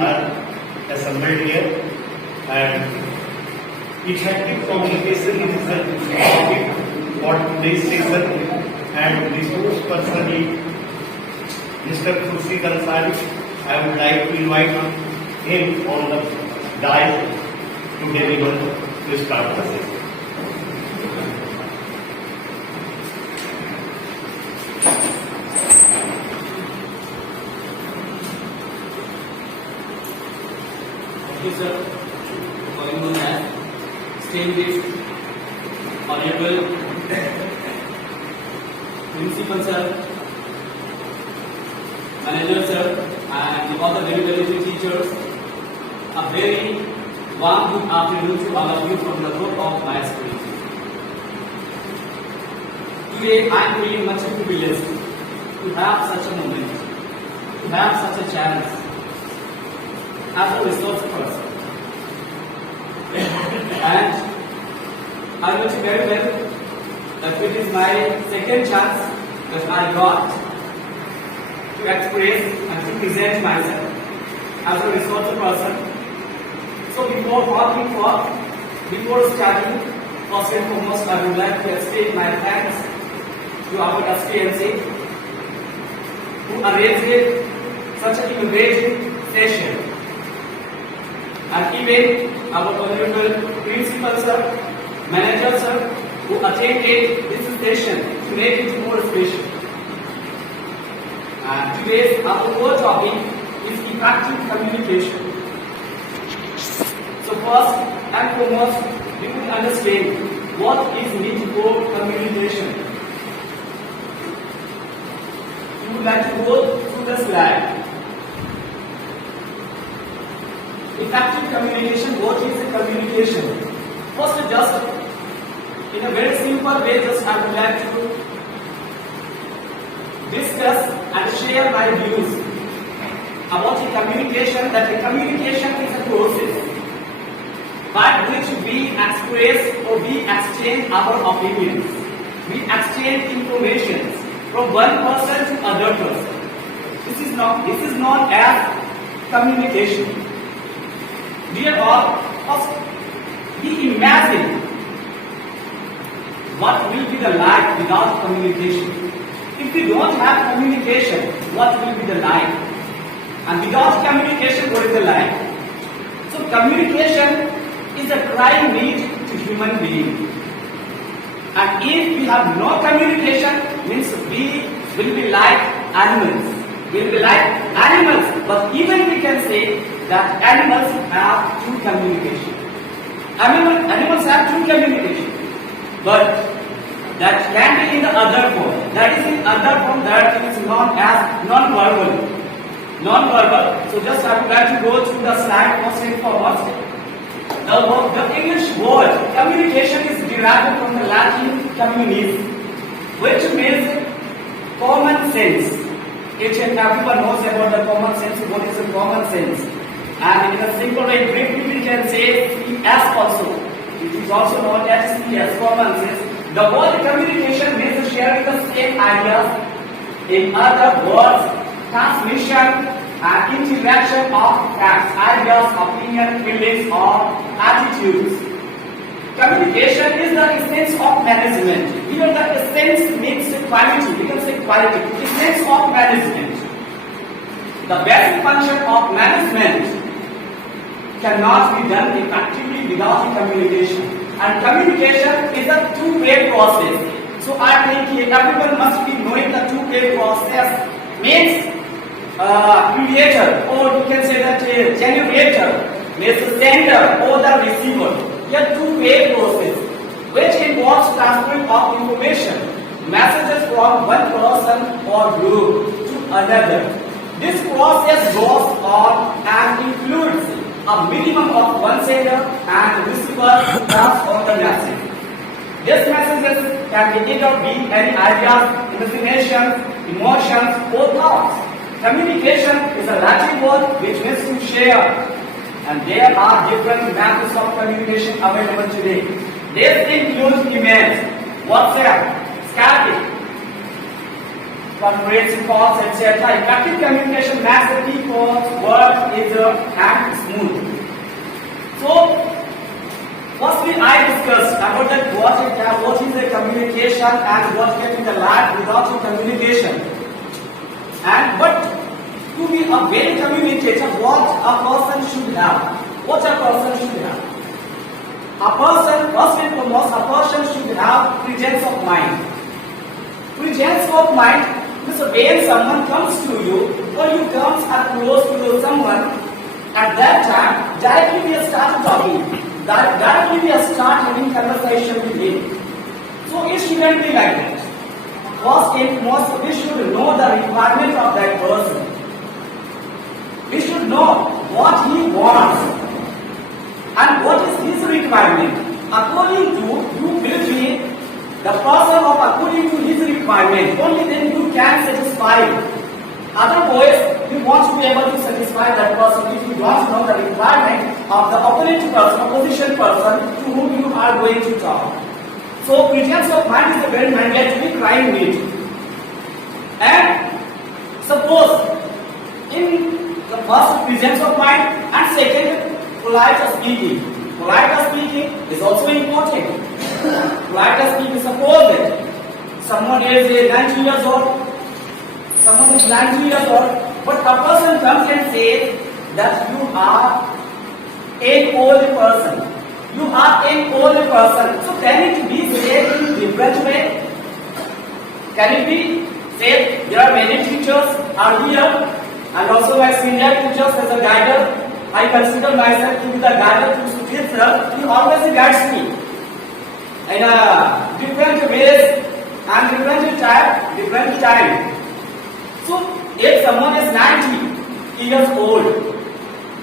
are assembled here, and effective communication is the topic for today's session, and resource person is Mr. Khurshid Ansari. I would like to invite him on the dais to deliver to start the session. Thank you, sir, for calling on that. Distinguished Honorable Principal, sir, Manager, sir, and all the regulatory teachers. A very warm good afternoon to all of you from the group of my school. Today, I am feeling much privileged to have such a moment, to have such a chance as a resource person. And I know you very well that it is my second chance that I got to express and to present myself as a resource person. So before starting, first and foremost, I would like to extend my thanks to our SPNC who arranged such an innovative session. And even our honorable principal sir, manager sir, who attended this session to make it more special. And today's our core topic is effective communication. So first and foremost, we could understand what is need for communication. We would like to go through the slide. Effective communication, what is communication? First, just in a very simple way, just I would like to discuss and share my views about the communication, that the communication is a process by which we express or we exchange our opinions. We exchange information from one person to other person. This is known as communication. Dear all, first we imagine what will be the life without communication. If we don't have communication, what will be the life? And without communication, what is the life? So communication is a prime need to human being. And if we have no communication, means we will be like animals. We will be like animals. But even we can say that animals have true communication. Animals have true communication. But that can be in the other form. That is in other form that is known as non-verbal. Non-verbal. So just I would like to go through the slide first and foremost. The English word communication is derived from the Latin communis, which means common sense. Each and everyone knows about the common sense. What is the common sense? And in a simple way, briefly we can say CS also. It is also known as CS, common sense. The word communication means sharing the same ideas. In other words, transmission and interaction of facts, ideas, opinion, feelings, or attitudes. Communication is the essence of management. Here the essence means quality. We can say quality. Essence of management. The basic function of management cannot be done effectively without communication. And communication is a two-way process. So I think everyone must be knowing the two-way process means creator, or you can say that generator, means the sender or the receiver. A two-way process which involves transferring of information, messages from one person or group to another. This process goes on and includes a minimum of one sender and receiver to transfer the message. These messages can be either be any ideas, imaginations, emotions, or thoughts. Communication is a Latin word which means to share, and there are different methods of communication available today. These include emails, WhatsApp, Skype, conference calls, etc. Effective communication makes the key work easier and smooth. So, firstly, I discussed about that what is a communication and what can be the lack without a communication. But to be a well communicator, what a person should have. What a person should have. A person, first and foremost, a person should have presence of mind. Presence of mind means when someone comes to you or you comes close to someone, at that time, directly we start talking. Directly we start having conversation with him. So it shouldn't be like that. First and foremost, we should know the requirement of that person. We should know what he wants and what is his requirement. According to you will be the person of according to his requirement. Only then you can satisfy. Otherwise, you want to be able to satisfy that person if you don't know the requirement of the opponent person, opposition person to whom you are going to talk. So, presence of mind is a very mandatory crime need. And suppose in the first presence of mind and second polite speaking. Polite speaking is also important. Polite speaking, suppose that someone is 90 years old. Someone is 90 years old, but a person comes and says that you are an old person. You are an old person. So can it be said in different way? Can it be said there are many teachers are here and also my senior teachers as a guider. I consider myself to be the guider to Sujit sir. He always guides me in different ways and different time. So, if someone is 90 years old,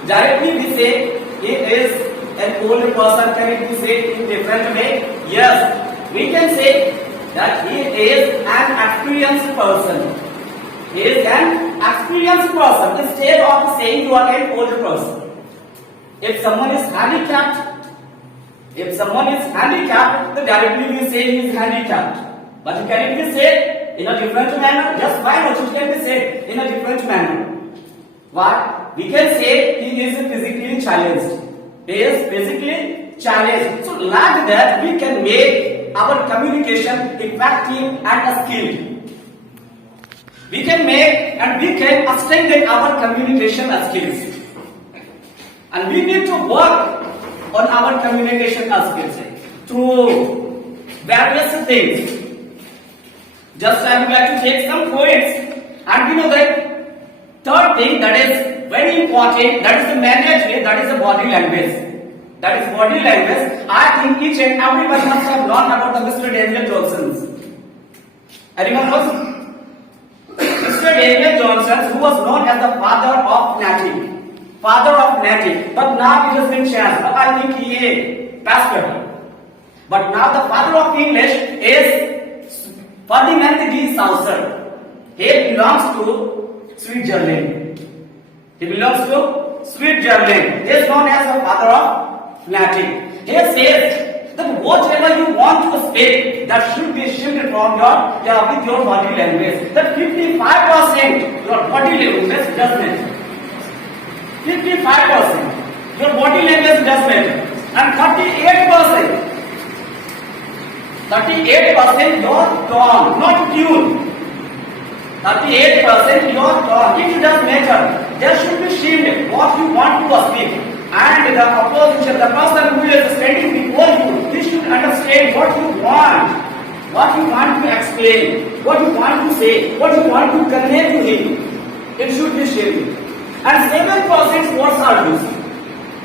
directly we say he is an old person. Can it be said in different way? Yes, we can say that he is an experienced person. He is an experienced person instead of saying you are an old person. If someone is handicapped, then directly we say he is handicapped. But can it be said in a different manner? Yes, why not? It can be said in a different manner. Why? We can say he is physically challenged. He is physically challenged. So like that we can make our communication effective and skilled. We can make and we can strengthen our communication skills. And we need to work on our communication skills through various things. Just I would like to take some points, and we know that third thing that is very important, that is the mandatory, that is the body language. That is body language. I think each and everyone must have learned about the Mr. Daniel Johnson. Anyone knows? Mr. Daniel Johnson, who was known as the father of native. But now it has been changed. But I think he is pastor. But now the father of English is Ferdinand de Saussure. He belongs to Switzerland. He is known as the father of native. He says that whatever you want to speak, that should be shifted from with your body language. That 55% your body language does not. 55% your body language does not. And 38% your tone, not tune. 38% your tone. It does matter. There should be shifted what you want to speak. And the opposition, the person who is standing before you, he should understand what you want to explain, what you want to say, what you want to convey to him. It should be shifted. And 7% words are used.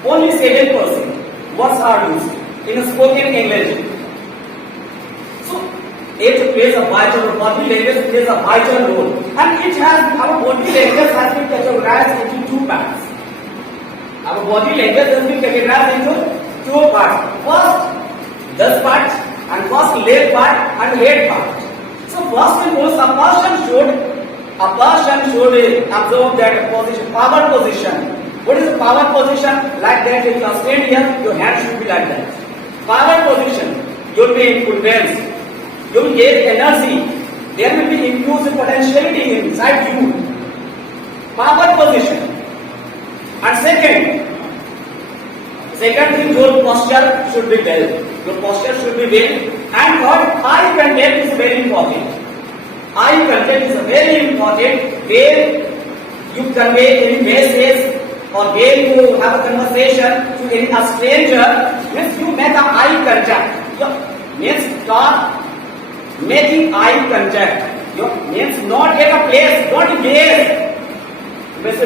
Only 7% words are used in spoken English. So, it plays a vital, body language plays a vital role. And it has, our body language has been categorized into two parts. Our body language has been categorized into two parts. First, this part, and first leg part and head part. So first and foremost, a person should observe that position, power position. What is the power position? Like that, if you are stand here, your hand should be like that. Power position, you will be in full balance. You will get energy there will be infused potentiality inside you. Power position. And second thing, your posture should be well. Your posture should be well. And third, eye contact is very important. Eye contact is very important where you convey any message or where you have a conversation to any a stranger. Means you make an eye contact. Means start making eye contact. Means not at a place, not gaze. Means to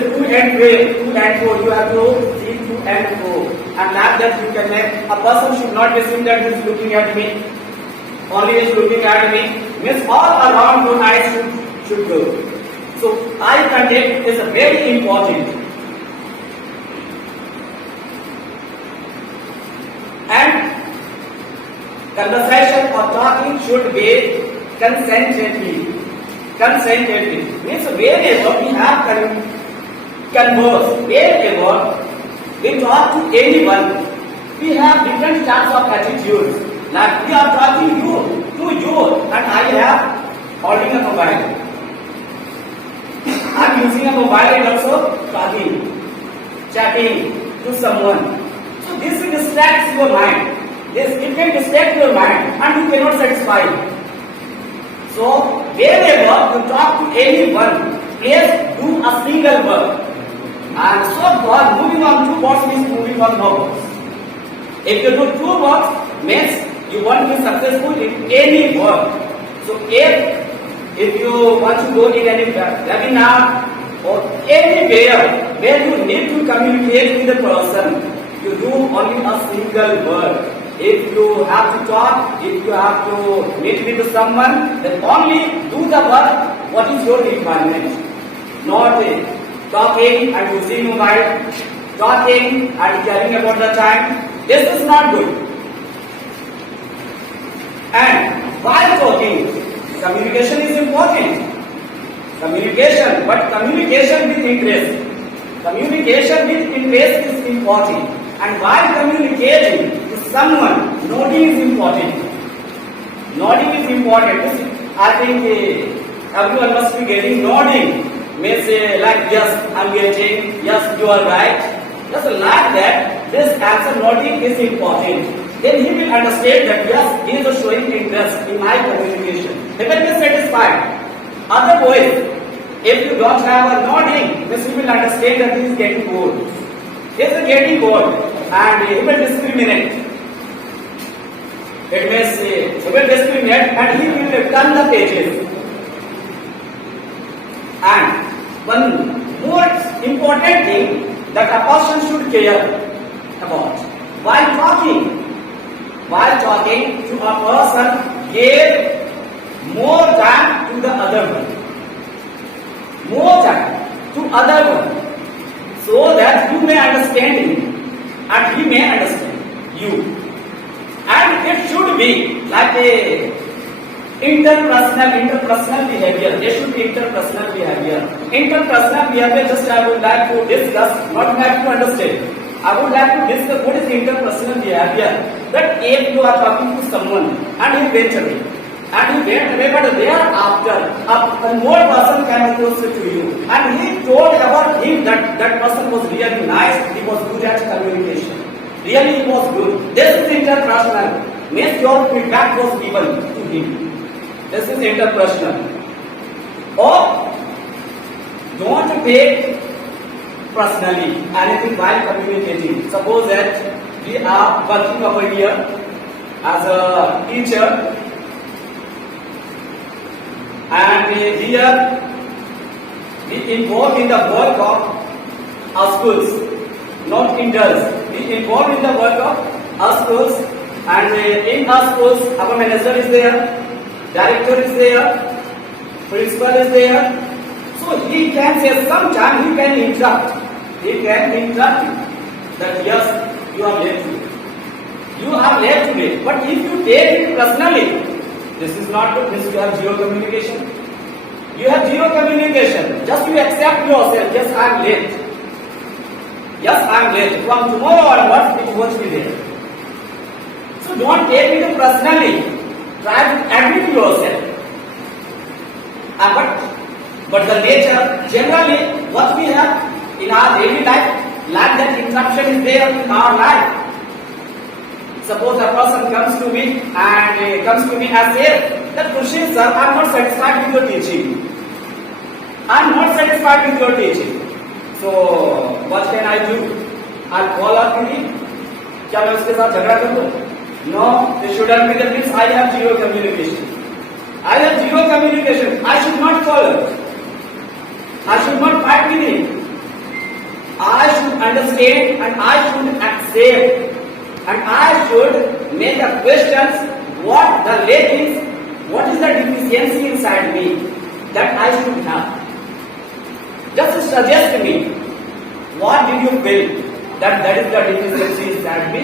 and fro, you have to see to and fro. And like that you can make. A person should not be seen that he is looking at me. Only he is looking at me. Means all around your eyes should go. So eye contact is very important. And conversation or talking should be consentedly. Means wherever we have converse, wherever we talk to anyone, we have different types of attitudes. Like we are talking to you, and I have holding a mobile. I am using a mobile and also talking, chatting to someone. So this distracts your mind. It can distract your mind and you cannot satisfy. So wherever you talk to anyone, please do a single word. And so far, moving on two words means moving on no words. If you do two words, means you want to be successful in any work. So if you want to go in any webinar or anywhere where you need to communicate with the person, you do only a single word. If you have to talk, if you have to meet with someone, then only do the work what is your requirement. Not talking and using mobile, talking and caring about the time. This is not good. And while talking, communication is important. But communication with interest. Communication with interest is important. And while communicating to someone, nodding is important. I think everyone must be getting nodding. May say like yes, I'm getting, yes, you are right. Just like that, this answer nodding is important. Then he will understand that yes, he is showing interest in my communication. He will be satisfied. Otherwise, if you don't have a nodding, then he will understand that he is getting bored. He is getting bored and he will discriminate. It means he will discriminate and he will turn the pages. And one more important thing that a person should care about while talking to a person, give more time to the other one. So that you may understand him and he may understand you. And it should be like a interpersonal behavior. There should be interpersonal behavior. Interpersonal behavior, just I would like to discuss, not like to understand. I would like to discuss what is interpersonal behavior. That if you are talking to someone and he went away, but thereafter a more person came close to you and he told about him that that person was really nice, he was good at communication. Really he was good. This is interpersonal. Means your feedback was given to him. This is interpersonal. Or don't take personally anything while communicating. Suppose that we are working over here as a teacher and here we involved in the work of our schools, not indulge. We involved in the work of our schools and in our schools our manager is there, director is there, principal is there. So he can say sometime he can interrupt. That yes, you are late today. You are late today. But if you take it personally, this is not good. This you have zero communication. You have zero communication. Just you accept yourself. Yes, I am late. Yes, I am late. From tomorrow onwards, it won't be there. So don't take it personally. Try to admit yourself. But the nature, generally, what we have in our daily life, like that interruption is there in our life. Suppose a person comes to me and says that Khushi sir, I am not satisfied with your teaching. I am not satisfied with your teaching. So what can I do? I'll call up to him. क्या मैं उसके साथ झगड़ा कर दूं? No, it shouldn't be the case. I have zero communication. I have zero communication. I should not follow. I should not fight with him. I should understand and I should accept and I should make the questions what the lack is, what is the deficiency inside me that I should have. Just suggest me what did you feel that is the deficiency inside me.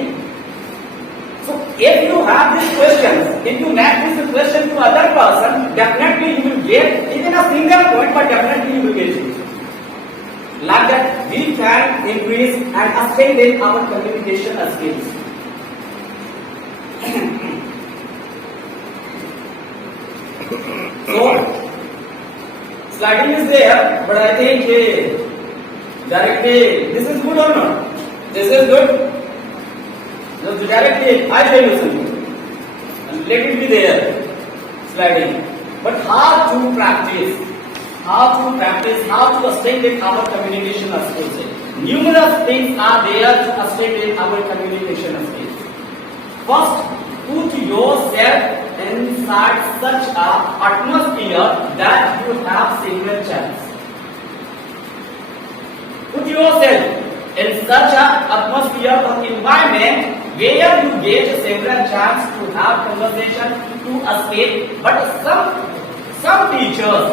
So if you have these questions, if you ask this question to other person, definitely you will get even a single point, but definitely you will get it. Like that, we can increase and strengthen our communication skills. So, sliding is there, but I think directly, this is good or not? This is good. So directly, I tell you something. And let it be there, sliding. But how to practice? How to strengthen our communication skills? Numerous things are there to strengthen our communication skills. First, put yourself inside such an atmosphere that you have single chance. Put yourself in such an atmosphere or environment where you get several chance to have conversation, to escape. But some teachers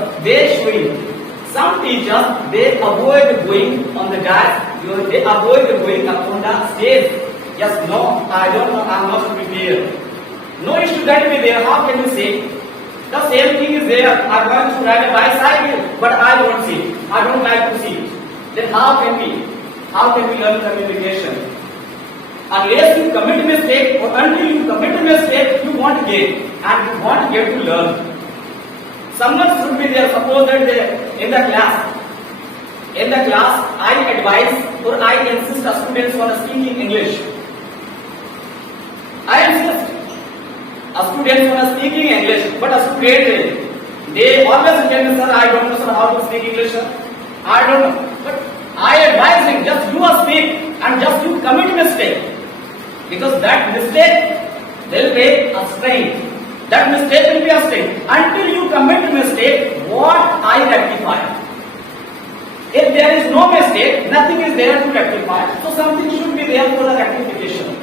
they avoid going on the dais, they avoid going up on the stage. Yes, no, I don't know, I am not prepared. No student will be there, how can you say? The same thing is there, I want to ride a bicycle, but I don't see, I don't like to see. Then how can we learn communication? Unless you commit mistake or until you commit a mistake, you won't get and you won't get to learn. Someone should be there, suppose that in the class, I advise or I insist the students on speaking English. I insist a student on speaking English, but a student, they always tell me, sir, I don't know, sir, how to speak English, sir. I don't know. But I advise him, just you speak and just you commit mistake. Because that mistake will be a strain. That mistake will be a strain. Until you commit mistake, what I rectify? If there is no mistake, nothing is there to rectify. So something should be there for the rectification.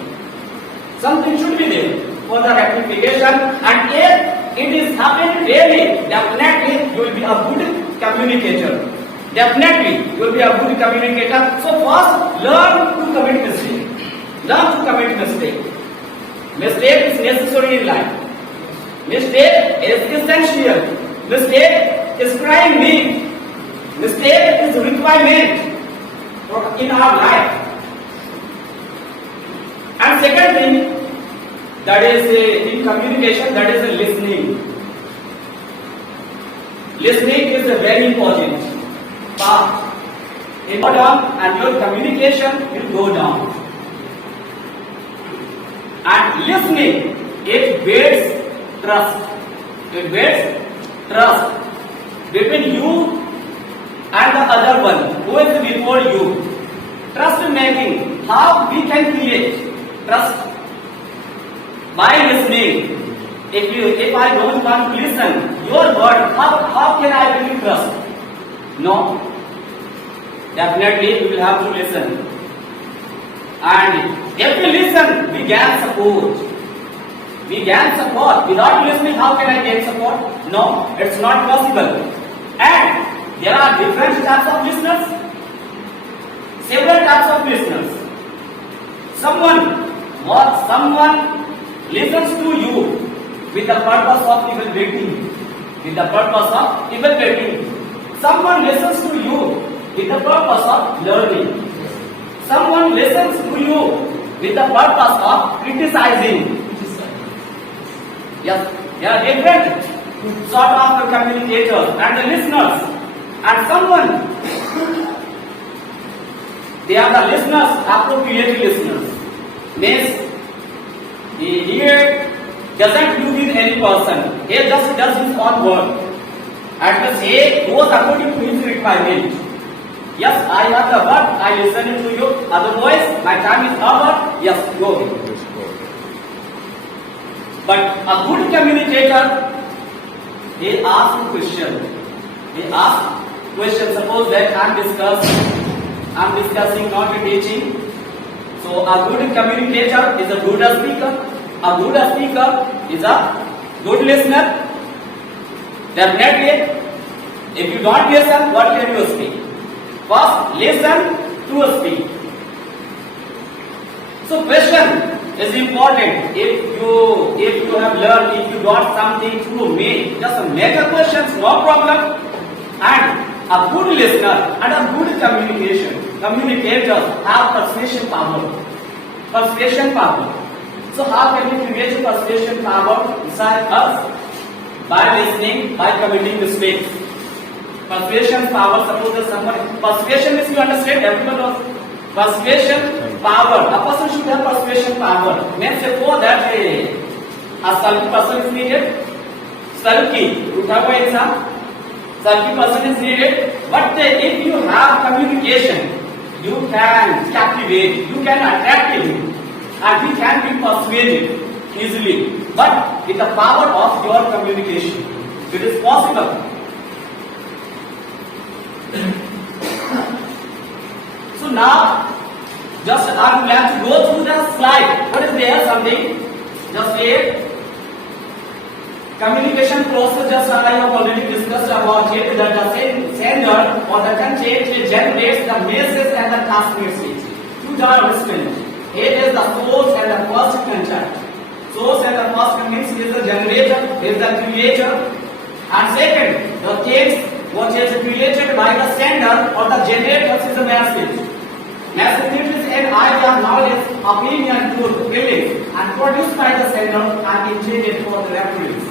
Something should be there for the rectification. And if it is happening daily, definitely you will be a good communicator. Definitely you will be a good communicator. So first, learn to commit mistake. Learn to commit mistake. Mistake is necessary in life. Mistake is essential. Mistake is prime need. Mistake is requirement in our life. And second thing, that is in communication, that is listening. Listening is a very important part. It will go down and your communication will go down. And listening, it builds trust. It builds trust between you and the other one who is before you. Trust making. How we can create trust? By listening. If I don't want to listen your word, how can I build trust? No. Definitely you will have to listen. And if we listen, we gain support. We gain support. Without listening, how can I gain support? No, it's not possible. And there are different types of listeners. Several types of listeners. Someone listens to you with the purpose of evaluating. With the purpose of evaluating. Someone listens to you with the purpose of learning. Someone listens to you with the purpose of criticizing. Yes, they are different. sort of the communicators and the listeners, and someone, they are the listeners, appropriate listeners. Means he doesn't do with any person. He just does his own work. And the he goes according to his requirement. Yes, I have the word, I listen to you. Otherwise, my time is over. Yes, go. But a good communicator, he asks a question. He asks question. Suppose that I'm discussing, not teaching. So a good communicator is a good speaker. A good speaker is a good listener. Definitely, if you don't listen, what can you speak? First, listen to speak. So question is important. If you have learned, if you got something to make, just make a question, no problem. And a good listener and a good communicators have persuasion power. Persuasion power. So how can we create persuasion power inside us? By listening, by committing mistakes. Persuasion power, suppose someone, persuasion is, you understand, everyone knows. Persuasion power. A person should have persuasion power. Means suppose that a sulky person is needed. Sulky, you have an exam. Sulky person is needed. But if you have communication, you can captivate, you can attract him, and he can be persuaded easily. But with the power of your communication, it is possible. So now, just I would like to go through the slide. What is there? Something. Just a communication process. Just I have already discussed about it. That the sender or the content generates the message and the transmits it. You don't understand. It is the source and the first contact. Source and the first contact is the generator, is the creator, and second, the text what is created by the sender or the generator is the message. Message is an idea, knowledge, opinion, truth, feelings, and produced by the sender and intended for the reference.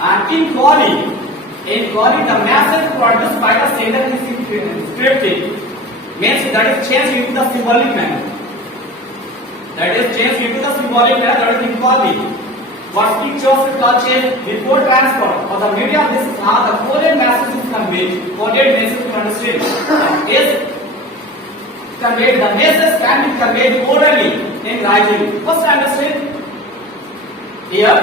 And in calling, the message produced by the sender is scripted. Means that is changed into the symbolic manner. That is changed into the symbolic manner, that is in calling. What pictures, touches, before transfer, or the media of this is how the coded message is conveyed. Coded message to understand is conveyed. The message can be conveyed orally in writing. First understand here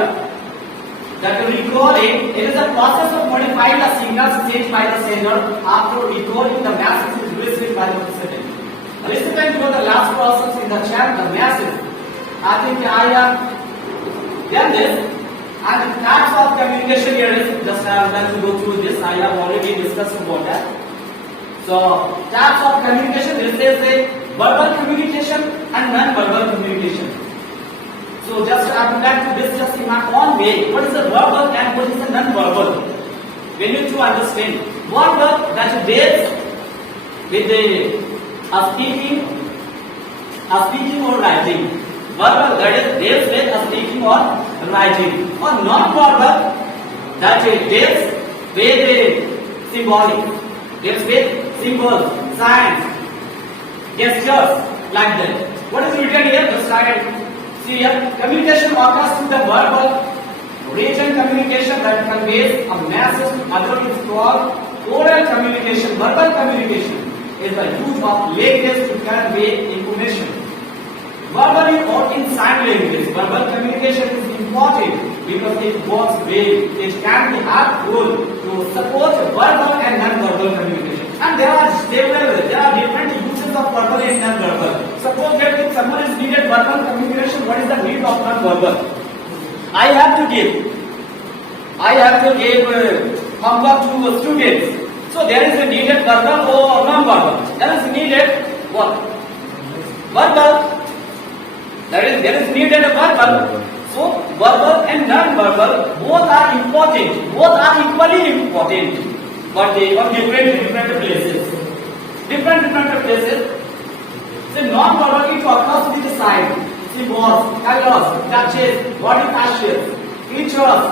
that recalling, it is a process of modifying the signals sent by the sender after recalling the message is received by the recipient. The recipient was the last process in the chat, the message. I think I have done this, and the types of communication here is just I am going to go through this. I have already discussed about that. So types of communication, this is a verbal communication and non-verbal communication. So just I would like to discuss in my own way what is the verbal and what is the non-verbal. We need to understand verbal that deals with the speaking or writing. Verbal that is deals with speaking or writing, or non-verbal that deals with symbolic, deals with symbols, signs, gestures, like that. What is written here? Just I see here. Communication occurs through the verbal written communication that conveys a message. Other is called oral communication. Verbal communication is the use of language to convey information. Verbally or in sign language, verbal communication is important because it works well. It can be helpful to support verbal and non-verbal communication. And there are different uses of verbal and non-verbal. Suppose that if someone is needed verbal communication, what is the need of non-verbal? I have to give homework to students. So there is a needed verbal or non-verbal. There is needed what? Verbal. There is needed a verbal. So verbal and non-verbal both are important. Both are equally important. But they are different places. Different places. So non-verbal it occurs with the sign, symbols, colors, touches, body gestures, features,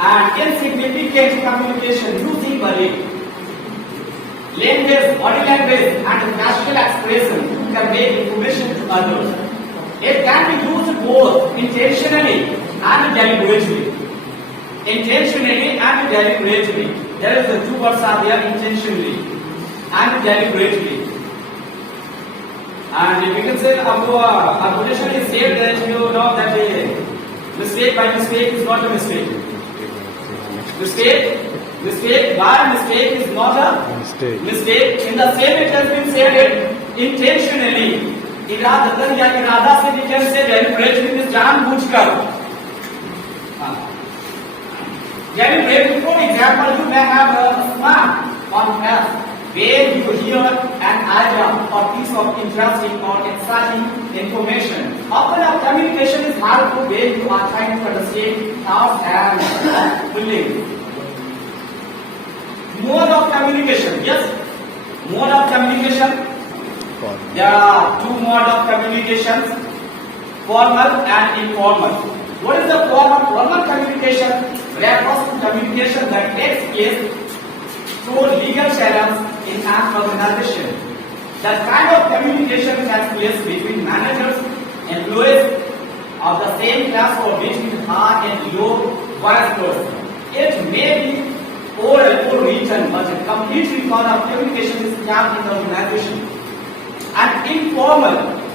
and insignificant communication using body language, body language, and facial expression can make information to others. It can be used both intentionally and deliberately. Intentionally and deliberately. There is the two words are there, intentionally and deliberately. And we can say our position is said that you know that a mistake by mistake is not a mistake. Mistake by mistake is not a mistake. In the same it has been said intentionally. इरादतन या इरादा से भी can say deliberately means जानबूझकर. Deliberately, for example, you may have a smart on earth where you hear an idea or piece of interesting or exciting information. Often our communication is helpful where you are trying to understand thoughts and feelings. Mode of communication, yes. Mode of communication. There are two modes of communication, formal and informal. What is the form of formal communication? Refers to communication that takes place through legal channels in an organization. That kind of communication takes place between managers, employees of the same class or between high and low vice person. It may be oral or written, but a complete record of communication is kept in the organization. And informal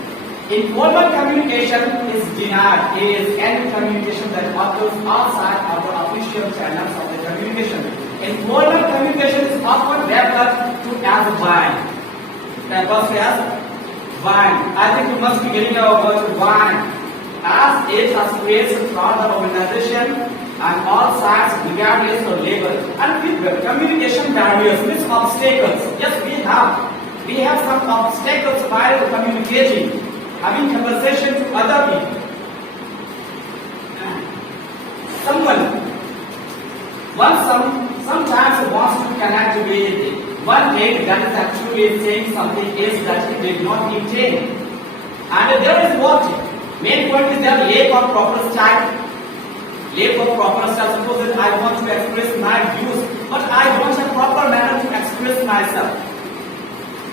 communication is denied. It is any communication that occurs outside of the official channels of the communication. Informal communication is often referred to as wine. I think you must be getting our word wine, as it has created throughout the organization and all sides regardless of labor. And with communication barriers, means obstacles. Yes, we have some obstacles while communicating, having conversation to other people. Sometimes wants to connect with one head that is actually saying something else that he did not intend. And there is what? Main point is there lack of proper style. Suppose that I want to express my views, but I don't have proper manner to express myself.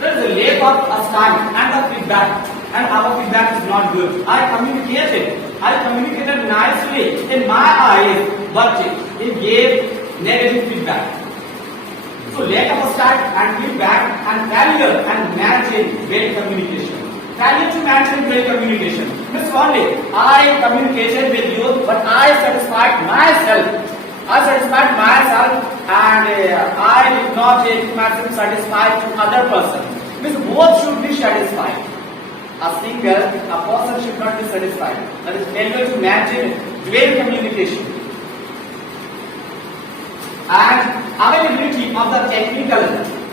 There is a lack of a style and a feedback, and our feedback is not good. I communicated nicely in my eyes, but it gave negative feedback. So lack of a style and feedback and failure and maintain great communication. Failure to maintain great communication. Miss only I communicated with you, but I satisfied myself. And I did not make myself satisfied to other person. Means both should be satisfied. A person should not be satisfied. That is failure to maintain dual communication. And availability of the technical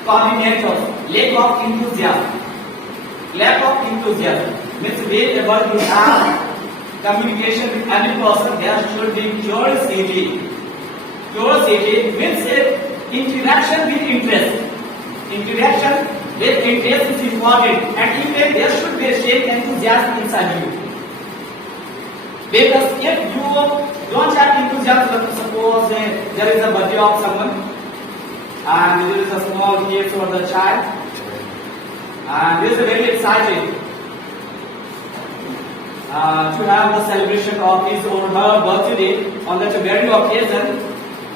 coordinators, lack of enthusiasm. Means wherever you have communication with any person, there should be curiosity. Curiosity means interaction with interest. Interaction with interest is important, and even there should be a shared enthusiasm inside you. Because if you don't have enthusiasm, suppose there is a birthday of someone, and there is a small cake for the child, and this is very exciting to have the celebration of his or her birthday on that very occasion.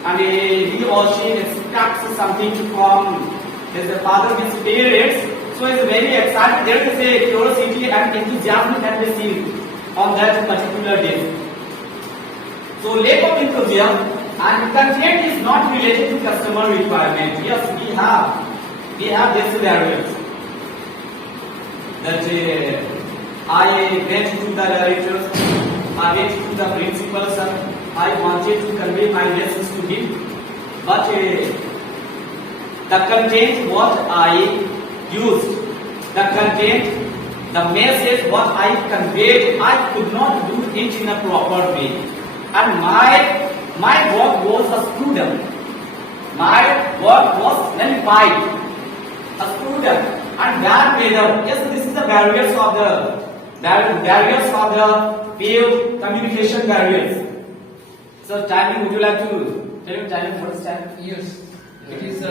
And he or she expects something from his father, his parents, so he is very excited. There is a curiosity and enthusiasm that we see on that particular day. So lack of enthusiasm and content is not related to customer requirement. Yes, we have these barriers. That I went to the directors, I went to the principals, I wanted to convey my lessons to him, but the content what I used, the message what I conveyed, I could not do it in a proper way, and my work was screwed up. My work was nullified, screwed up, and bad weather. Yes, this is the barriers of the field communication barriers. So timing, would you like to tell me timing? What is time? Yes, it is 2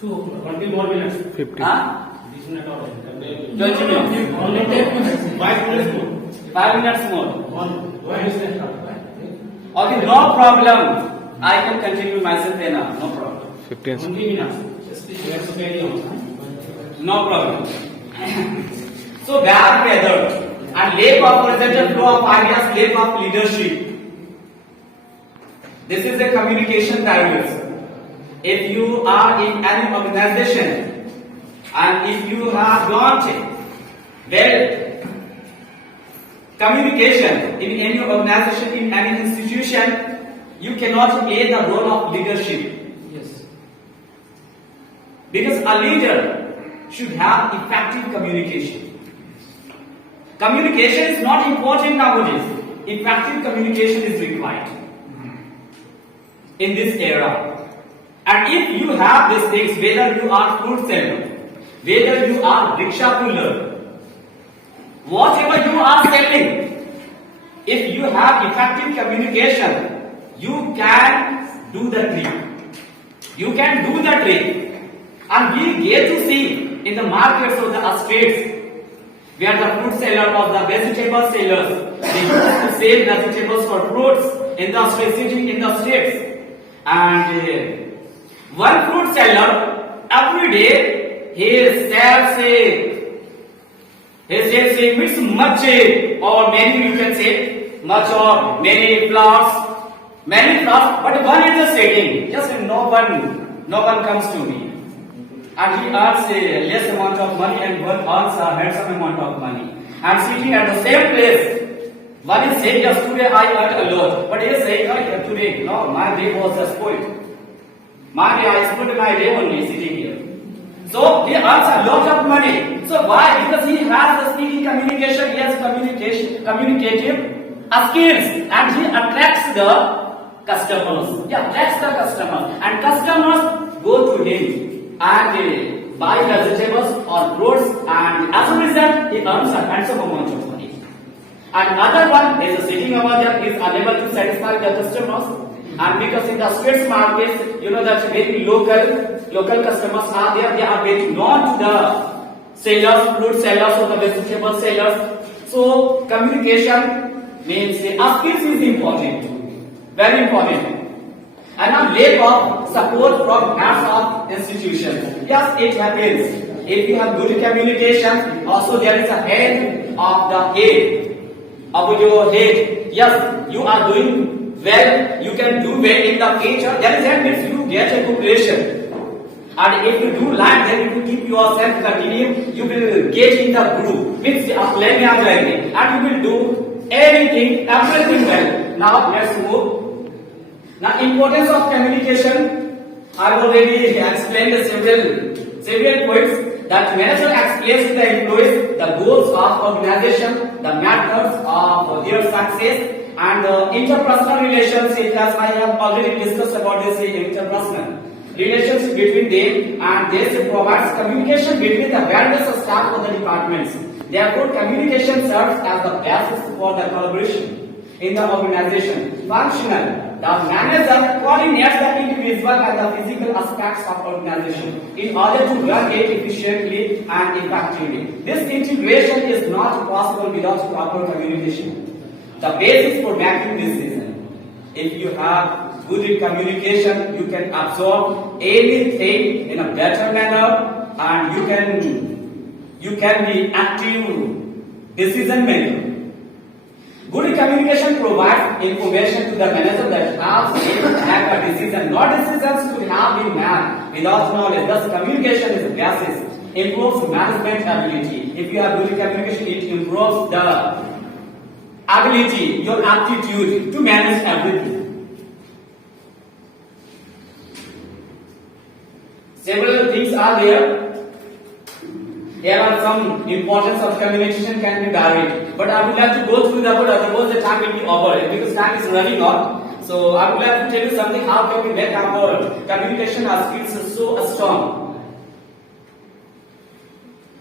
o'clock. 20 more minutes. 50. Huh? 20 minutes or 20 minutes. only 10 minutes. 5 minutes more. 5 minutes more. Why is that? Okay, no problem. I can continue myself there now. No problem. 15. 20 minutes. You have to carry on. No problem. So bad weather and lack of horizontal flow of ideas, lack of leadership. This is the communication barriers. If you are in any organization and if you have not well communication in any organization, in any institution, you cannot play the role of leadership. Yes. Because a leader should have effective communication. Communication is not important nowadays. Effective communication is required in this era. And if you have these things, whether you are fruit seller, whether you are rickshaw puller, whatever you are selling, if you have effective communication, you can do the trick. You can do the trick. And we get to see in the markets of the states where the fruit seller or the vegetable sellers, they used to sell vegetables for fruits in the sitting in the states. And one fruit seller every day he sells mix much or many, you can say much or many flowers, but one is just sitting, just no one comes to me. And he earns a less amount of money and one earns a handsome amount of money. And sitting at the same place, one is saying, yes, today I earned a lot. But he is saying, oh, today, no, my day was spoiled. I spent my day only sitting here. So he earns a lot of money. So why? Because he has the speaking communication, he has communicative skills, and he attracts the customers. He attracts the customers, and customers go to him and buy vegetables or fruits, and as a result, he earns a handsome amount of money. And other one is sitting over there, is unable to satisfy the customers, and because in the street markets, you know that very local customers are there, they are very known to the sellers, fruit sellers or the vegetable sellers. So communication means skills is important, very important. And a lack of support from heads of institutions. Yes, it happens. If you have good communication, also there is a head of the head of your head. Yes, you are doing well, you can do well in the future. That means you get a good relation. And if you do like, then if you keep yourself continue, you will get in the group. Means plan and you will do everything well. Now let's move. Now, importance of communication, I have already explained the several points that manager explains to the employees the goals of organization, the methods of their success, and interpersonal relationships. As I have already discussed about this interpersonal relationship between them, and this provides communication between the various staff of the departments. Therefore, communication serves as the basis for the collaboration in the organization. Functional. The manager coordinates the individual and the physical aspects of organization in order to run it efficiently and effectively. This integration is not possible without proper communication. The basis for making decision. If you have good communication, you can absorb anything in a better manner, and you can be active decision maker. Good communication provides information to the manager that helps him to make a decision. No decisions could have been made without knowledge. Thus, communication is the basis. Improves management ability. If you have good communication, it improves the ability, your aptitude to manage everything. Several things are there. There are some importance of communication can be varied, but I would like to go through that, otherwise the time will be over because time is running out. So I would like to tell you something how can we make our communication skills so strong.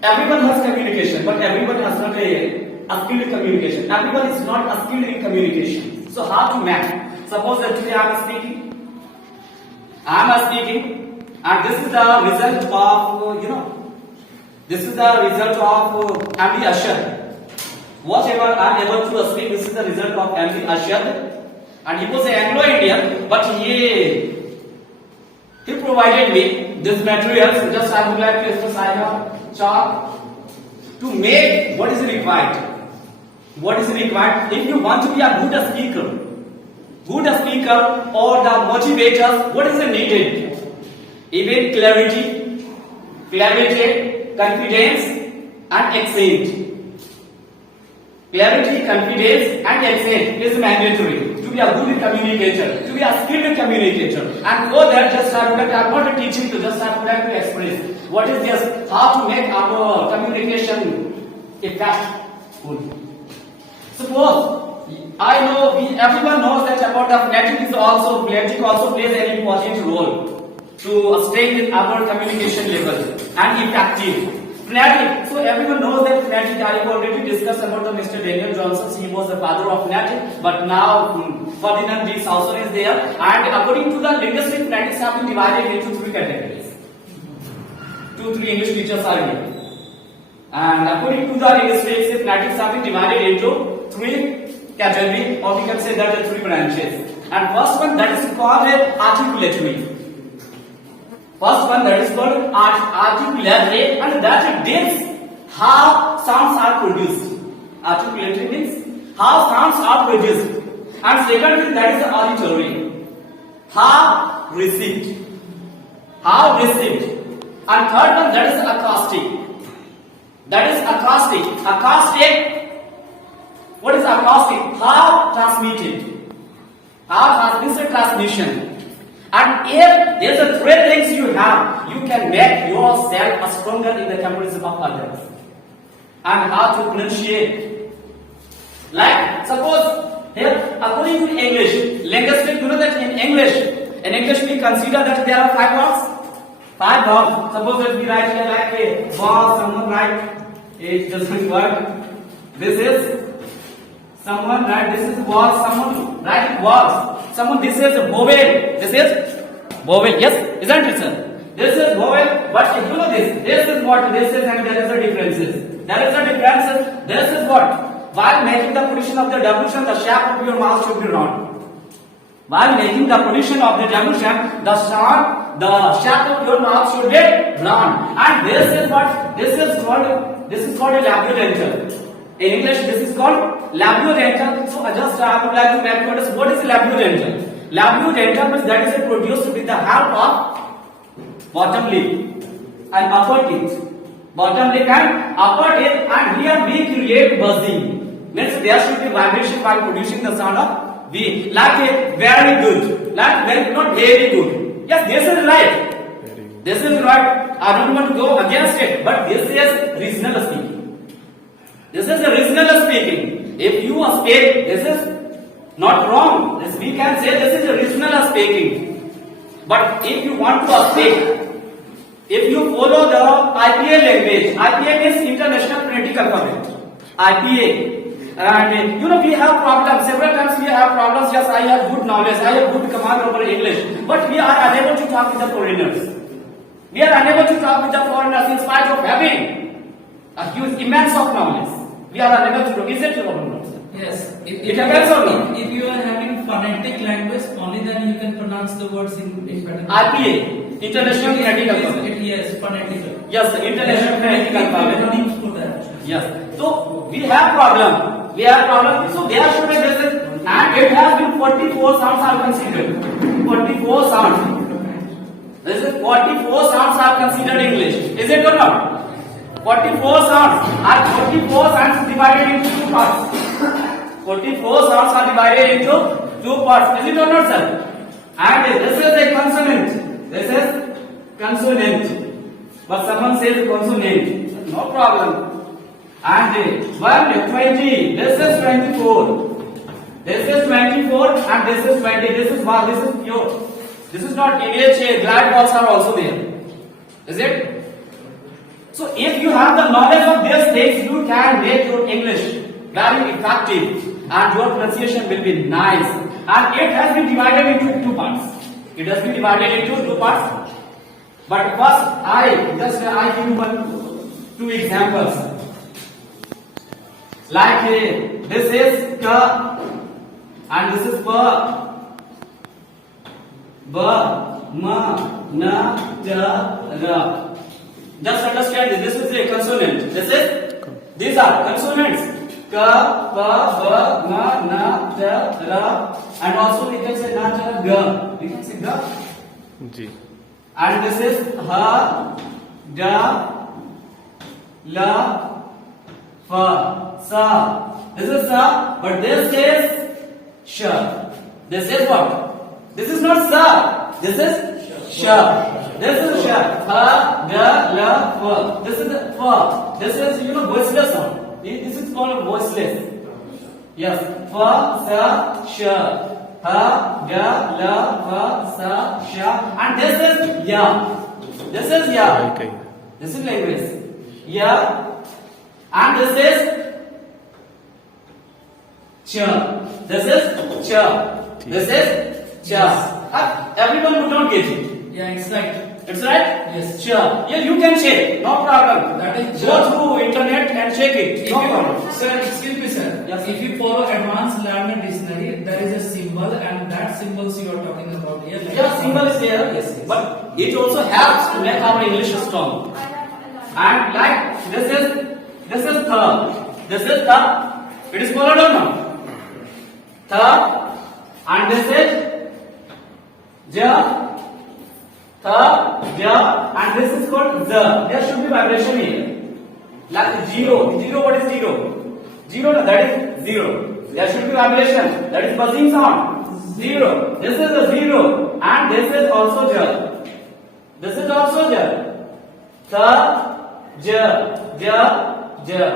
Everyone has communication, but everyone has not a skilled communication. Everyone is not skilled in communication. So how to make? Suppose that today I am speaking, and this is the result of this is the result of MD Ashad. Whatever I am able to speak, this is the result of MD Ashad, and he was an Anglo-Indian, but he provided me this materials. Just I would like to express I have chalk to make what is required. What is required? If you want to be a good speaker or the motivators, what is needed? Even clarity, confidence, and accent. Clarity, confidence, and accent is mandatory to be a good communicator, to be a skilled communicator. And for that, just I would like, I'm not teaching to, just I would like to express what is this, how to make our communication effective. Suppose I know everyone knows that about the phonetic also plays an important role to strengthen our communication level and effective. Phonetic. So everyone knows that phonetic. I have already discussed about the Mr. Daniel Johnson. He was the father of phonetic, but now Ferdinand D. Saussure is there. And according to the linguistic, phonetics have been divided into three categories. 2-3 English teachers are here. And according to the linguistics, phonetics have been divided into three categories, or we can say that the three branches. And first one that is called articulatory. First one that is called articulatory, and that deals how sounds are produced. Articulatory means how sounds are produced. And second one that is the auditory. How received. And third one that is acoustic. Acoustic. What is acoustic? How transmitted. This is transmission. And if there are three things you have, you can make yourself stronger in the comparison of others. And how to pronunciate. Like, suppose here, according to English, linguistic, you know that in English we consider that there are 5 words. 5 verbs. Suppose that we write here like a was, someone write, it doesn't work. This is someone, right? This is was, someone, right? Was. Someone, this is vowel. This is vowel. Yes, isn't it, sir? This is vowel, but you know this. This is what this is, and there is a differences. This is what? While making the position of the W, the shape of your mouth should be round. While making the position of the W, the shape of your mouth should be round. And this is what? This is called a labiodental. In English, this is called labiodental. So, I would like to make notice what is labiodental. Labiodental means that is produced with the help of bottom lip and upper teeth. Bottom lip and upper teeth, and here we create buzzing. Means there should be vibration while producing the sound of V. Like a very good, like very not very good. Yes, this is right. This is right. I don't want to go against it, but this is regional speaking. This is a regional speaking. If you speak, this is not wrong. This we can say this is a regional speaking. But if you want to speak, if you follow the IPA language, IPA means International Phonetic Alphabet. IPA. And we have problems. Several times we have problems. Yes, I have good knowledge. I have good command over English. But we are unable to talk with the foreigners. We are unable to talk with the foreigners in spite of having a huge immense of knowledge. We are unable to do. Is it true or not? Yes. It happens or not? If you are having phonetic language, only then you can pronounce the words in phonetic. IPA, International Phonetic Alphabet. Yes, phonetic. Yes, the International Phonetic Alphabet. Yes. So we have problem. So there should be this, and it has been 44 sounds are considered. 44 sounds. This is 44 sounds are considered English. Is it or not? 44 sounds are 44 sounds divided into 2 parts. 44 sounds are divided into 2 parts. Is it or not, sir? And this is a consonant. This is consonant. But someone says consonant. No problem. And 120. This is 24. This is 24 and this is 20. This is pure. This is not English. Glide balls are also there. Is it? So if you have the knowledge of these things, you can make your English very effective. and your pronunciation will be nice. And it has been divided into two parts. It has been divided into two parts. But first, I give you two examples. Like this is ka and this is pa. Ba, ma, na, ja, ra. Just understand this. This is a consonant. These are consonants. Ka, pa, ba, ma, na, ja, ra. And also we can say na, ja, ga. We can say ga. Ji. And this is ha, da, la, fa, sa. This is sa, but this is sha. This is what? This is not sa. This is sha. This is sha. Ha, da, la, fa. This is the fa. This is voiceless sound. This is called voiceless. Yes. Fa, sa, sha. Ha, da, la, fa, sa, sha. And this is ya. This is ya. Okay. This is language. Ya. And this is cha. This is cha. This is cha. Everyone would not get it. Yeah, it's right. It's right? Yes. Sure. Yeah, you can check. No problem. That is Go through internet and check it. If No you, problem. sir, excuse me, sir. Yes. If you follow advanced learner dictionary, there is a symbol, and that symbols you are talking about here. Like Yeah, symbol is there. Yes, yes. But it also helps to make our English strong. And like this is tha. This is tha. It is followed or not? Tha. And this is ja. Tha, ja, and this is called za. There should be vibration here. Like zero. Zero, what is zero? Zero, no, that is zero. There should be vibration. That is buzzing sound. Zero. This is a zero. And this is also ja. This is also ja. Tha, ja, ja, ja.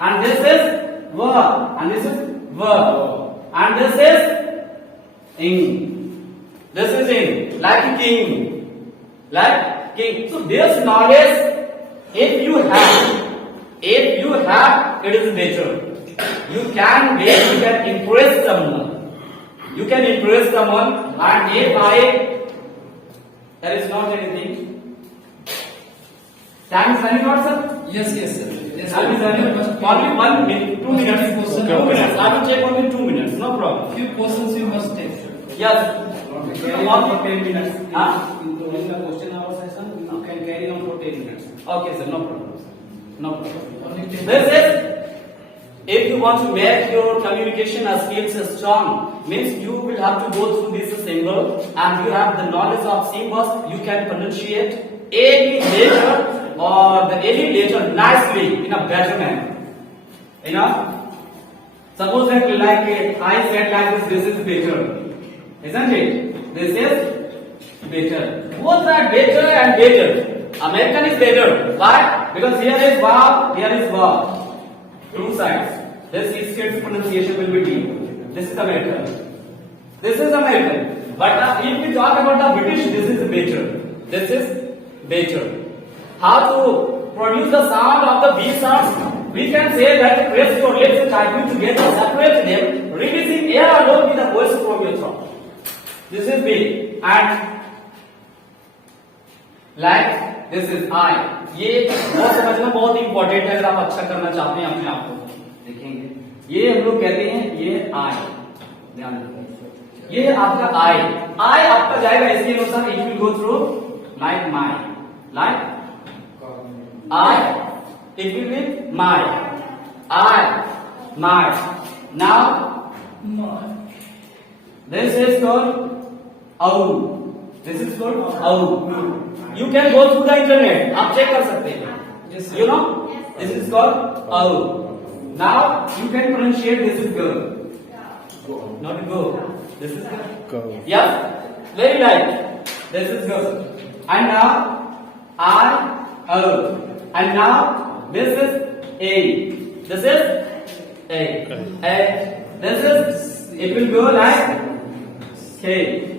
And this is va. And this is va. And this is ing. This is in, like king, like king. So this knowledge, if you have, it is better. You can impress someone. You can impress someone, and if there is not anything. Time is running out, sir. Yes, yes, sir. Yes, Time is running out. Only 1 minute, 2 minutes. Okay. 2 minutes. I will take only 2 minutes. No problem. Few questions you must take. Yes. Carry One on for 10 minutes. Huh? During the question hour session, you can carry on for 10 minutes. Okay, sir, no problem. Sir. No problem. Only 10. This is, if you want to make your communication skills strong, means you will have to go through this symbol, and you have the knowledge of symbols. You can pronunciate any letter or any letter nicely in a better manner. You know, suppose that like I said like this is better, isn't it? This is better. Both are better and better. American is better. Why? Because here is verb, here is verb. Two sides. This state's pronunciation will be D. This is American. This is American. But if we talk about the British, this is better. This is better. How to produce the sound of the B sounds? We can say that press your lips and try to together, separate them, releasing air alone with the voice from your throat. This is B. And like this is I. ये बहुत समझना बहुत important है अगर आप अच्छा करना चाहते हैं अपने आप को. देखेंगे ये हम लोग कहते हैं ये I. ध्यान रखिए ये आपका I आपका जाएगा इसके अनुसार. It will go through like my, like I. It will be my. I, my. Now this is called au. This is called au. You can go through the internet. आप check कर सकते हैं. Yes, sir. You know, this is called au. Now you can pronunciate this is go. Not go. This is Go. yeah, very right. This is go. And now I, o. And now this is a. This is a. A. This is, it will go like K.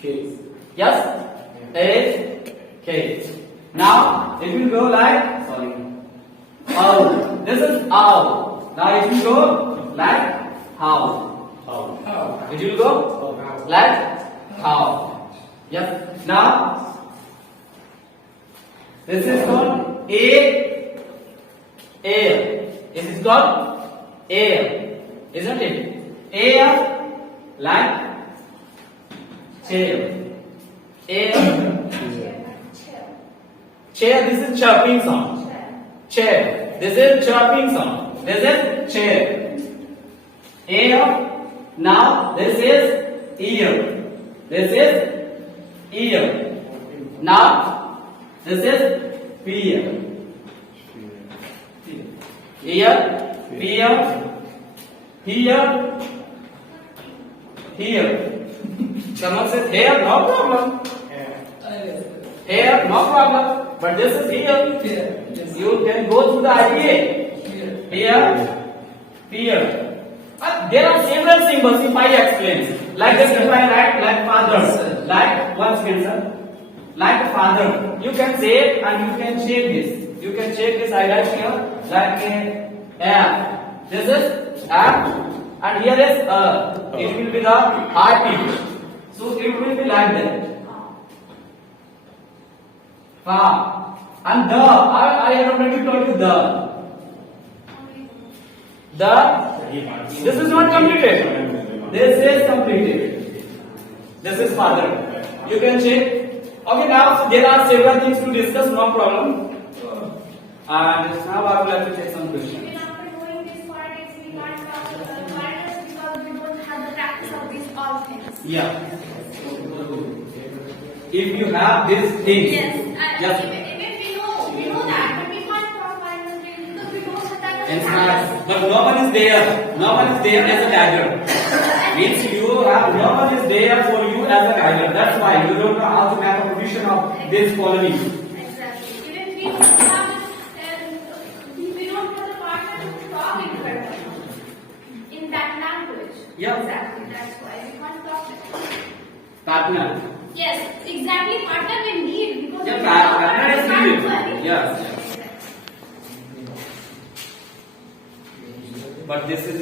K. Yes? A. K. Now it will go like, sorry. O. This is O. Now it will go like how. How? It will go like how. Yes. Now this is called air. This is called air, isn't it? Air like chair. Air. Chair. This is chirping sound. Chair. This is chirping sound. This is chair. Air. Now this is ear. This is ear. Now this is pear. Ear, pear, here, here. Someone says here, no problem. Here, no problem. But this is here. You can go to the idea. Here, here. There are several symbols if I explain. Like this, if I write like father, like once again, sir, like father. You can say it and you can check this. You can check this. I write here like a F. This is F, and here is it will be the high pitch. So it will be like that. Fa. And the, I have already told you the. This is not completed. This is completed. This is father. You can check. Okay, now there are several things to discuss, no problem. And now I would like to take some questions. Even after doing this politics, we can't why because we don't have the practice of these all things. Yeah. If you have these things, Yes, yes. even we know that, but we can't talk violence because we don't have that. And smart. But no one is there. No one is there as a guider. Means you have no one is there for you as a guider. That's why you don't know how to make a provision of this colony. Exactly. Even we don't have, we don't have the partner to talk in front of us in that language. Yeah. Exactly. That's why we can't talk it. Partner. Yes, exactly. Partner we need because Yeah, we partner is can't do needed. anything. Yes. But this is,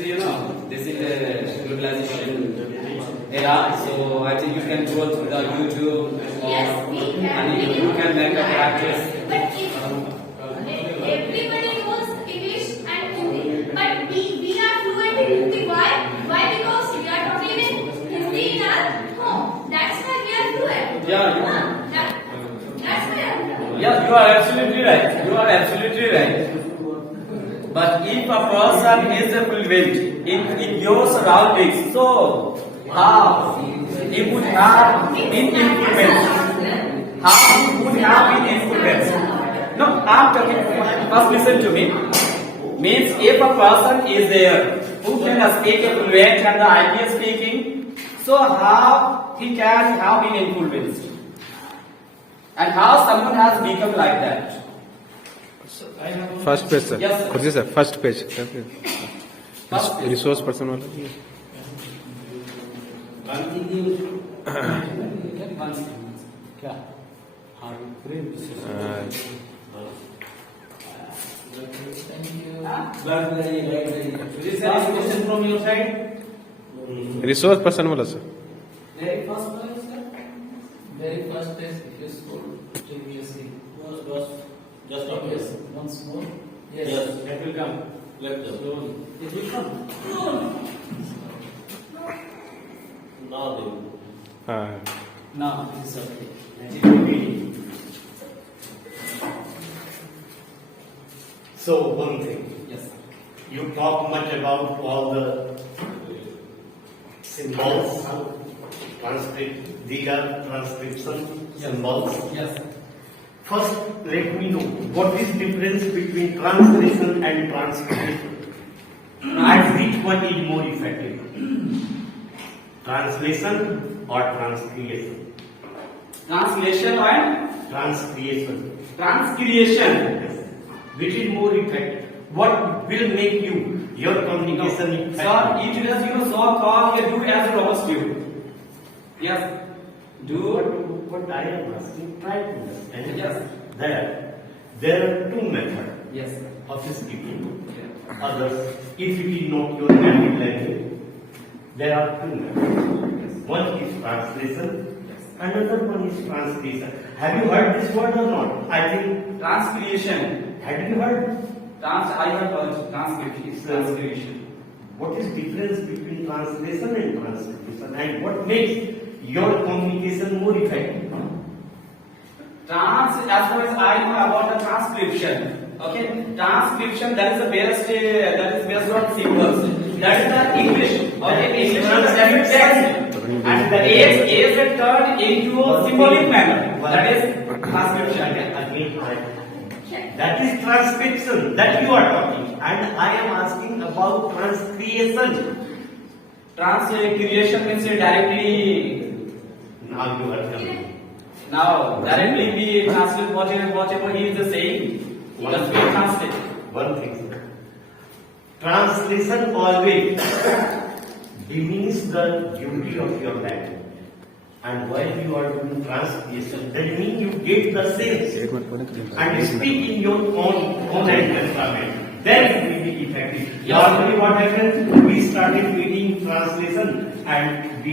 this is a globalization era, so I think you can go through the YouTube Yes, we can. and you can make a practice. But if everybody knows English and Hindi, but we are fluent in Hindi. Why? Why? Because we are talking in Hindi in our home. That's why we are fluent. Yeah. That's why. Yeah, you are absolutely right. You are absolutely right. But if a person is fluent in your surroundings, so how he would have been influenced? How he would have been influenced? No, I'm talking. First, listen to me. Means if a person is there who can speak a fluent and the idea speaking, so how he can have been influenced, and how someone has become like that. So I have one first page sir Yes, sir. खुद sir first page First page. Resource person वाला क्या Thank you. Is there any question from your side? Resource person वाला sir Very first one, sir. Very first is if you scroll previously. Just a Yes, once more. Yes. Yes, that will come. Let us slowly. It will come. Now they will. हाँ Now this is okay. So one thing, Yes. you talk much about all the symbols, these are transcription symbols. Yes. First, let me know what is difference between translation and transcription, and which one is more effective, translation or transcreation? Translation and Transcreation. transcreation. Which is more effective? What will make your communication effective? Sir, it is so called do as a robust tube. Yes. Do. What I am asking, try to understand. Yes. There are two methods Yes. of speaking. Yeah. Others, if it is not your native language, There are two methods. One is translation, another one is transcription. Have you heard this word or not? I think, Transcreation. had you heard? I have heard transcription. What is difference between translation and transcription, and what makes your communication more effective? As far as I know about the transcription, okay, transcription that is based on symbols. That is the English, okay, English translated text, and the is turned into a symbolic manner. That is transcription. That is transcription that you are talking, and I am asking about transcreation. Transcreation means directly. Now you are coming. Now, directly we translate whatever he is saying. Just we translate. One thing, sir. Translation always diminishes the beauty of your language. And while you are doing transcreation, that means you get the sense and speak in your own environment. Then it will be effective. Normally what happens, we started reading translation and we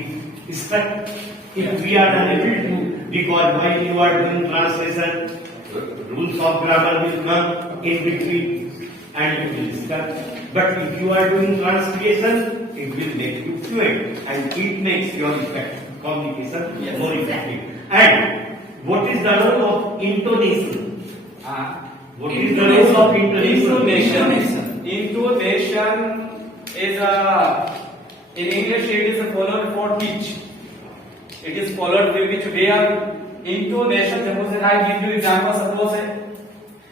stuck. If we are unable to, because while you are doing translation, rules of grammar will come in between and you will discuss. But if you are doing transcreation, it will make you fluent and it makes your communication more effective. And what is the role of intonation? What is the role of intonation? Intonation is in English it is followed for pitch. It is followed with which where intonation. Suppose I give you example. Suppose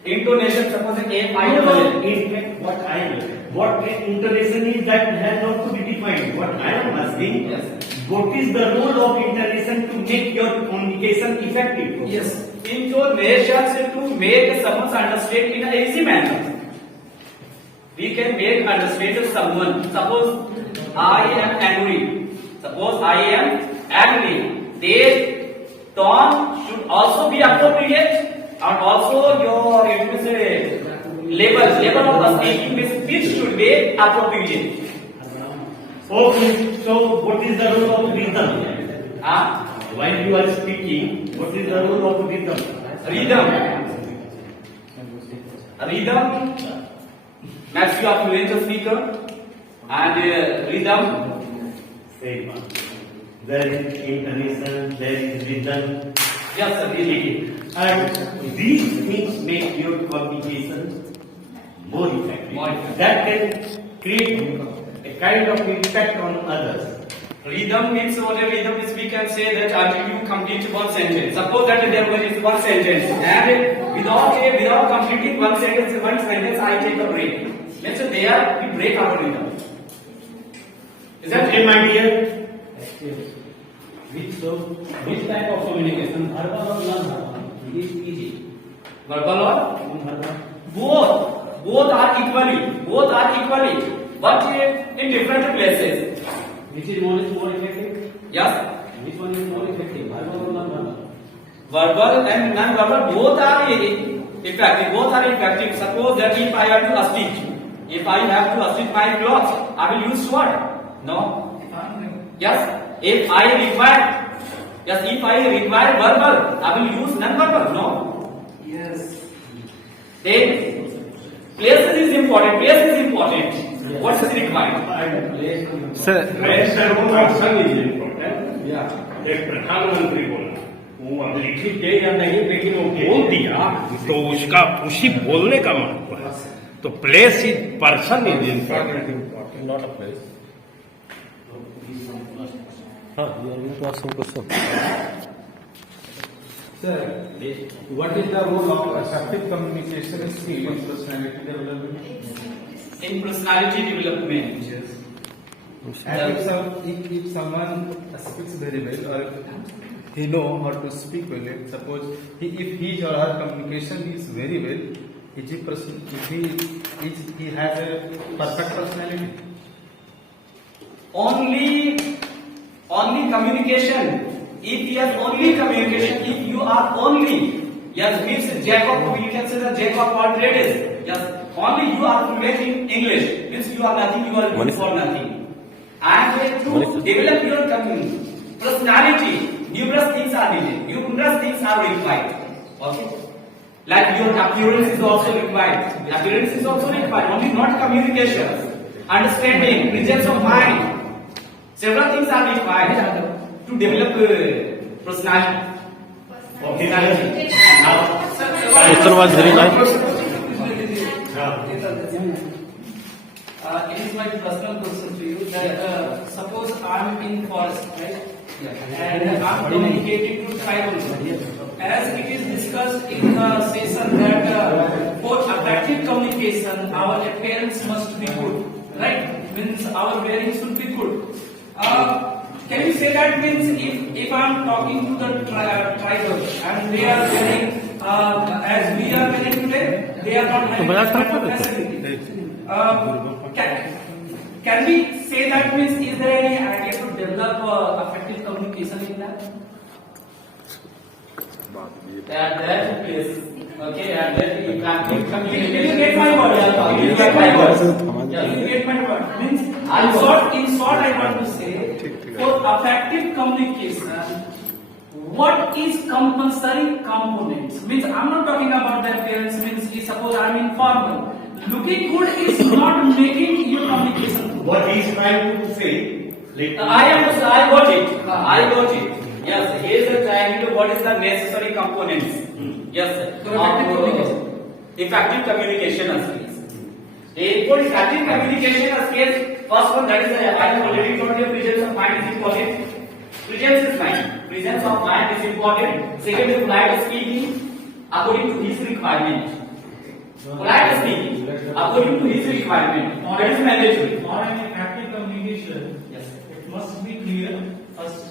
intonation. Suppose if I In fact, what intonation is that has not to be defined. What I am asking, Yes. what is the role of intonation to make your communication effective? Yes, intonation is to make someone understand in an easy manner. We can make understand someone. Suppose I am angry. Suppose I am angry. Their tone should also be appropriate, and also your level of the speaking speech should be appropriate. Okay, so what is the role of rhythm? Ah, While you are speaking, what is the role of rhythm? rhythm makes you a fluent speaker, and rhythm. Same. There is intonation, there is rhythm. Yes, sir, really. And these things make your communication more effective. More effective. That can create a kind of impact on others. Rhythm means what a rhythm is, we can say that until you complete one sentence. Suppose that there is one sentence, and without completing one sentence, I take a break. Means there we break our rhythm. Is that Okay, my dear? Which type of communication, verbal or non-verbal? It is easy. verbal or Non-verbal. both are equally, but in different places. Which is more effective? Yes, Which one is more effective, verbal or non-verbal? verbal and non-verbal both are effective. Suppose that if I have to stitch my clothes, I will use sword. No. Yes. If I require verbal, I will use non-verbal. No. Yes. Then places is important. What is required? Sir Person is important. Yeah. एक प्रधानमंत्री बोला, वो अब लिखित दे या नहीं, लेकिन वो बोल दिया तो उसका उसी बोलने का महत्व है. तो place is person is important, not a place. हाँ you are going to ask some question. Sir, what is the role of assertive communication skill in personality development? In personality development. And if someone speaks very well, or he know how to speak well, suppose if his or her communication is very well, if he has a perfect personality. Only communication. If he has only communication, if you are only, yes, means jack of, you can say the jack of all trades. Yes, only you are fluent in English, means you are nothing, you are good for nothing. And to develop your personality, numerous things are needed. Numerous things are required. Okay. Like your appearance is also required. Appearance is also required. Only not communication, understanding, presence of mind. Several things are required to develop personality. Okay, now, Question was very nice. It is my personal question to you that suppose I am in forest, right? And I am communicating to tribal. As it is discussed in the session that for effective communication, our appearance must be good, right? Means our wearing should be good. Can you say that means if I am talking to the tribal and they are wearing as we are wearing today, they are not having that kind of facility. Can we say that means is there any idea to develop effective communication in that? That is okay, and that you can You get my word. You get my word. You get my word. Means in short, I want to say for effective communication, what is compulsory components? Means I'm not talking about the appearance. Means suppose I'm informal. Looking good is not making your communication. what he is trying to say, I got it. Yes, here is the triangle. What is the necessary components? Yes, effective communication skills. For effective communication skills, first one that is I have already told you presence of mind is important. Presence is mind. Presence of mind is important. Second is polite speaking according to his requirement. Polite speaking according to his requirement. That is mandatory. For an effective communication, Yes. it must be clear. First,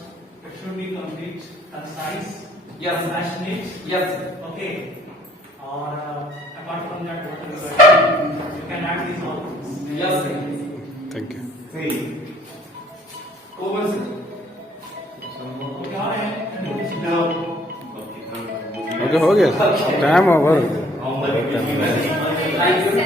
it should be complete, concise, Yes. passionate. Yes. Okay. Or apart from that, you can add these all. Yes. Thank you. see, Over. Okay, all right. now, Okay, हो गया. Time over. Thank you.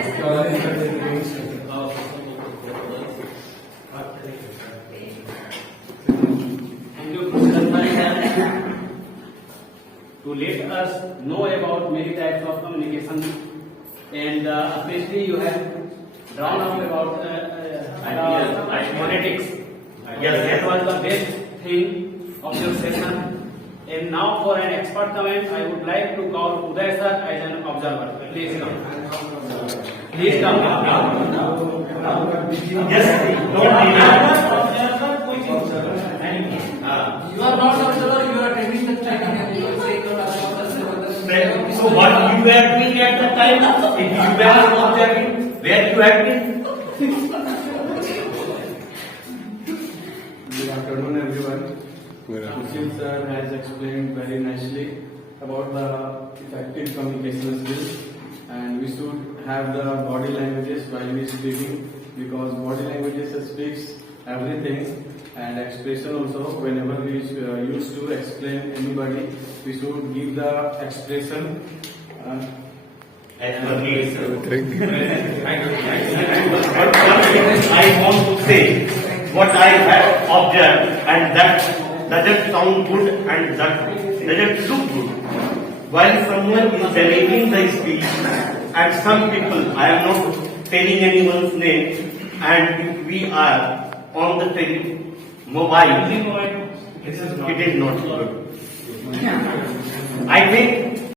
To let us know about many types of communication, and especially you have drawn out about phonetics. Yes, that was the best thing of your session. And now for an expert comment, I would like to call Uday sir as an observer. Please come. Please come. yes, don't You are not observer, you are attending the training and you are saying delay. So what you were doing at the time, if you were not observing, where you had been? Good afternoon, everyone. Sushil sir has explained very nicely about the effective communication skills, and we should have the body languages while we speaking, because body languages speaks everything, and expression also. Whenever we used to explain anybody, we should give the expression. As per needs. Thank you. But I want to say what I have observed, and that doesn't sound good and that doesn't look good. While someone is delivering the speech, and some people, I am not telling anyone's name, and we are on the mobile, it is not good. I think